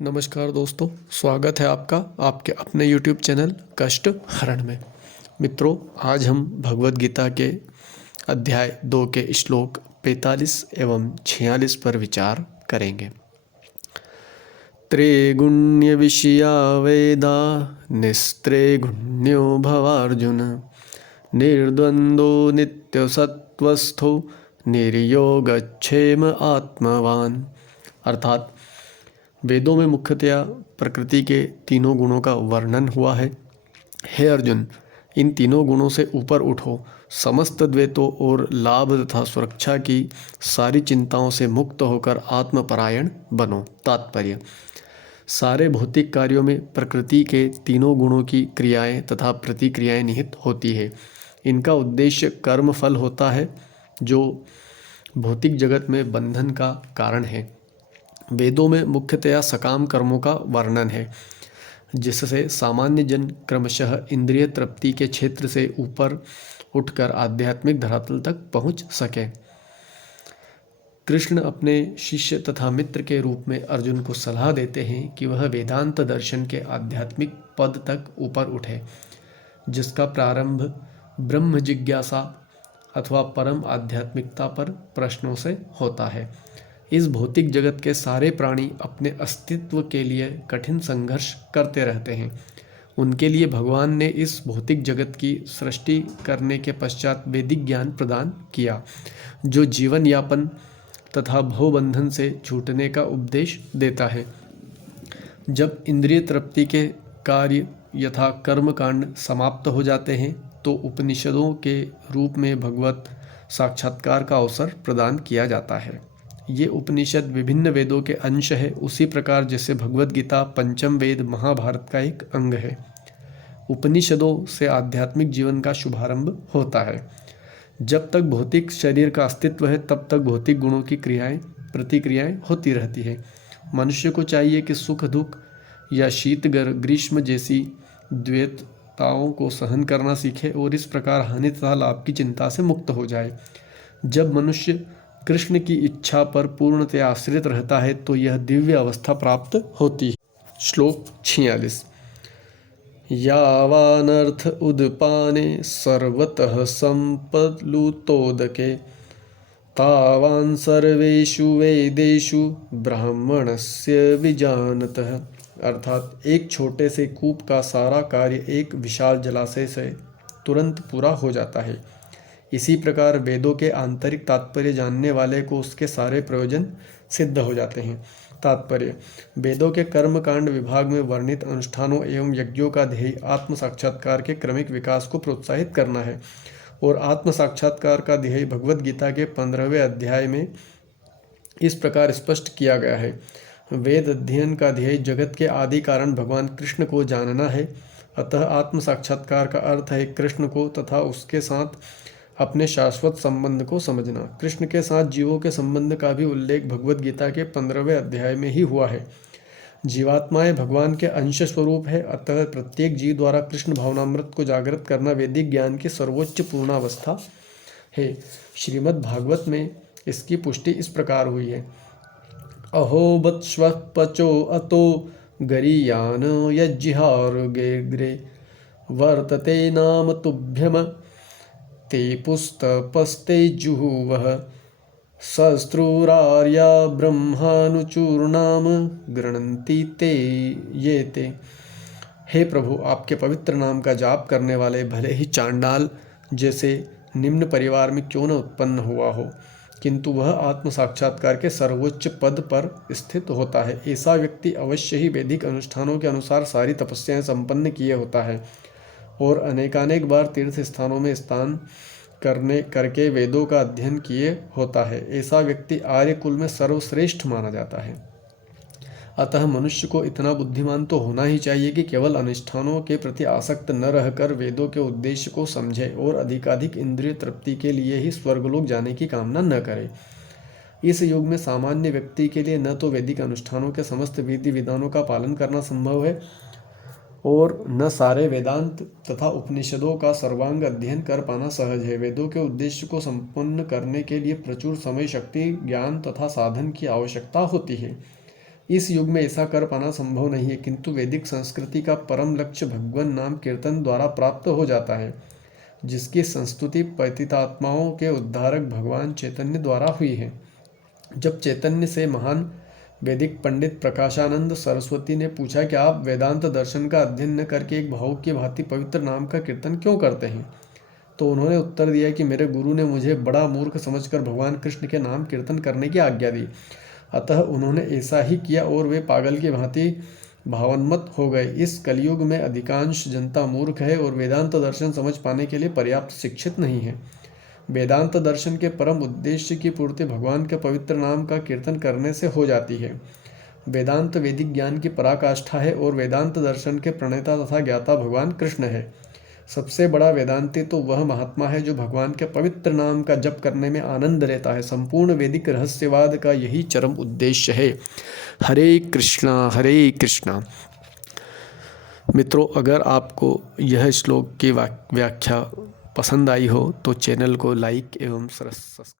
नमस्कार दोस्तों, स्वागत है आपका आपके अपने YouTube चैनल कष्ट हरण में। मित्रों, आज हम भगवद गीता के अध्याय 2 के श्लोक 45 एवं 46 पर विचार करेंगे। त्रैगुण्य विषया वेदा निस्त्रैगुण्यो भवार्जुन, निर्द्वंदो नित्यसत्वस्थो निर्योगक्षेम आत्मवान। अर्थात वेदों में मुख्यतया प्रकृति के तीनों गुणों का वर्णन हुआ है। हे अर्जुन, इन तीनों गुणों से ऊपर उठो, समस्त द्वैतों और लाभ तथा सुरक्षा की सारी चिंताओं से मुक्त होकर आत्मपरायण बनो। तात्पर्य: सारे भौतिक कार्यों में प्रकृति के तीनों गुणों की क्रियाएं तथा प्रतिक्रियाएं निहित होती है। इनका उद्देश्य कर्म फल होता है, जो भौतिक जगत में बंधन का कारण है। वेदों में मुख्यतया सकाम कर्मों का वर्णन है, जिससे सामान्य जन क्रमशः इंद्रिय तृप्ति के क्षेत्र से ऊपर उठकर आध्यात्मिक धरातल तक पहुंच सके। कृष्ण अपने शिष्य तथा मित्र के रूप में अर्जुन को सलाह देते हैं कि वह वेदांत दर्शन के आध्यात्मिक पद तक ऊपर उठे, जिसका प्रारंभ ब्रह्म जिज्ञासा अथवा परम आध्यात्मिकता पर प्रश्नों से होता है। इस भौतिक जगत के सारे प्राणी अपने अस्तित्व के लिए कठिन संघर्ष करते रहते हैं। उनके लिए भगवान ने इस भौतिक जगत की सृष्टि करने के पश्चात वैदिक ज्ञान प्रदान किया, जो जीवन यापन तथा भवबंधन से छूटने का उपदेश देता है। जब इंद्रिय तृप्ति के कार्य यथा कर्म कांड समाप्त हो जाते हैं, तो उपनिषदों के रूप में भगवत साक्षात्कार का अवसर प्रदान किया जाता है। ये उपनिषद विभिन्न वेदों के अंश है, उसी प्रकार जैसे भगवद गीता पंचम वेद महाभारत का एक अंग है। उपनिषदों से आध्यात्मिक जीवन का शुभारंभ होता है। जब तक भौतिक शरीर का अस्तित्व है, तब तक भौतिक गुणों की क्रियाएं प्रतिक्रियाएं होती रहती है। मनुष्य को चाहिए कि सुख दुख या शीत ग्रीष्म जैसी द्वैतताओं को सहन करना सीखे और इस प्रकार हानि तथा लाभ की चिंता से मुक्त हो जाए। जब मनुष्य कृष्ण की इच्छा पर पूर्णतया आश्रित रहता है, तो यह दिव्य अवस्था प्राप्त होती है। श्लोक 46। यावानर्थ उदपाने सर्वतः संपलुतोदके, तावान् सर्वेषु वेदेषु ब्राह्मणस्य विजानतः। अर्थात एक छोटे से कूप का सारा कार्य एक विशाल जलाशय से तुरंत पूरा हो जाता है। इसी प्रकार वेदों के आंतरिक तात्पर्य जानने वाले को उसके सारे प्रयोजन सिद्ध हो जाते हैं। तात्पर्य: वेदों के कर्म कांड विभाग में वर्णित अनुष्ठानों एवं यज्ञों का ध्येय आत्म साक्षात्कार के क्रमिक विकास को प्रोत्साहित करना है, और आत्म साक्षात्कार का ध्येय भगवद गीता के 15वें अध्याय में इस प्रकार स्पष्ट किया गया है। वेद अध्ययन का ध्येय जगत के आदि कारण भगवान कृष्ण को जानना है। अतः आत्म साक्षात्कार का अर्थ है कृष्ण को तथा उसके साथ अपने शाश्वत संबंध को समझना। कृष्ण के साथ जीवों के संबंध का भी उल्लेख भगवद गीता के 15वें अध्याय में ही हुआ है। जीवात्माएं भगवान के अंश स्वरूप है, अतः प्रत्येक जीव द्वारा कृष्ण भावनामृत को जागृत करना वैदिक ज्ञान की सर्वोच्च पूर्णावस्था है। श्रीमद् भागवत में इसकी पुष्टि इस प्रकार हुई है। अहो बत्स्व पचो अतो गरीयान यज्जिहारुगे वर्तते नाम तुभ्यम, ते पुस्तपस्ते जुहुवः सहस्रूरार्या ब्रह्मानुचूर्णाम गृह्णन्ति ते ये ते। हे प्रभु, आपके पवित्र नाम का जाप करने वाले भले ही चांडाल जैसे निम्न परिवार में क्यों न उत्पन्न हुआ हो, किंतु वह आत्म साक्षात्कार के सर्वोच्च पद पर स्थित होता है। ऐसा व्यक्ति अवश्य ही वैदिक अनुष्ठानों के अनुसार सारी तपस्याएं संपन्न किए होता है और अनेकानेक बार तीर्थ स्थानों में स्नान करके वेदों का अध्ययन किए होता है। ऐसा व्यक्ति आर्य कुल में सर्वश्रेष्ठ माना जाता है। अतः मनुष्य को इतना बुद्धिमान तो होना ही चाहिए कि केवल अनुष्ठानों के प्रति आसक्त न रहकर वेदों के उद्देश्य को समझे और अधिकाधिक इंद्रिय तृप्ति के लिए ही स्वर्गलोक जाने की कामना न करे। इस युग में सामान्य व्यक्ति के लिए न तो वैदिक अनुष्ठानों के समस्त विधि विधानों का पालन करना संभव है और न सारे वेदांत तथा उपनिषदों का सर्वांग अध्ययन कर पाना सहज है। वेदों के उद्देश्य को संपन्न करने के लिए प्रचुर समय, शक्ति, ज्ञान तथा साधन की आवश्यकता होती है। इस युग में ऐसा कर पाना संभव नहीं है, किंतु वैदिक संस्कृति का परम लक्ष्य भगवान नाम कीर्तन द्वारा प्राप्त हो जाता है, जिसकी संस्तुति पतितात्माओं के उद्धारक भगवान चैतन्य द्वारा हुई है। जब चैतन्य से महान वैदिक पंडित प्रकाशानंद सरस्वती ने पूछा कि आप वेदांत दर्शन का अध्ययन न करके एक भाव की भांति पवित्र नाम का कीर्तन क्यों करते हैं, तो उन्होंने उत्तर दिया कि मेरे गुरु ने मुझे बड़ा मूर्ख समझकर भगवान कृष्ण के नाम कीर्तन करने की आज्ञा दी, अतः उन्होंने ऐसा ही किया और वे पागल की भांति भावन्मत हो गए। इस कलयुग में अधिकांश जनता मूर्ख है और वेदांत दर्शन समझ पाने के लिए पर्याप्त शिक्षित नहीं है। वेदांत दर्शन के परम उद्देश्य की पूर्ति भगवान के पवित्र नाम का कीर्तन करने से हो जाती है। वेदांत वैदिक ज्ञान की पराकाष्ठा है और वेदांत दर्शन के प्रणेता तथा ज्ञाता भगवान कृष्ण है। सबसे बड़ा वेदांती तो वह महात्मा है जो भगवान के पवित्र नाम का जप करने में आनंद लेता है। संपूर्ण वैदिक रहस्यवाद का यही चरम उद्देश्य है। हरे कृष्णा। मित्रों, अगर आपको यह श्लोक की व्याख्या पसंद आई हो तो चैनल को लाइक एवं सब्सक्राइब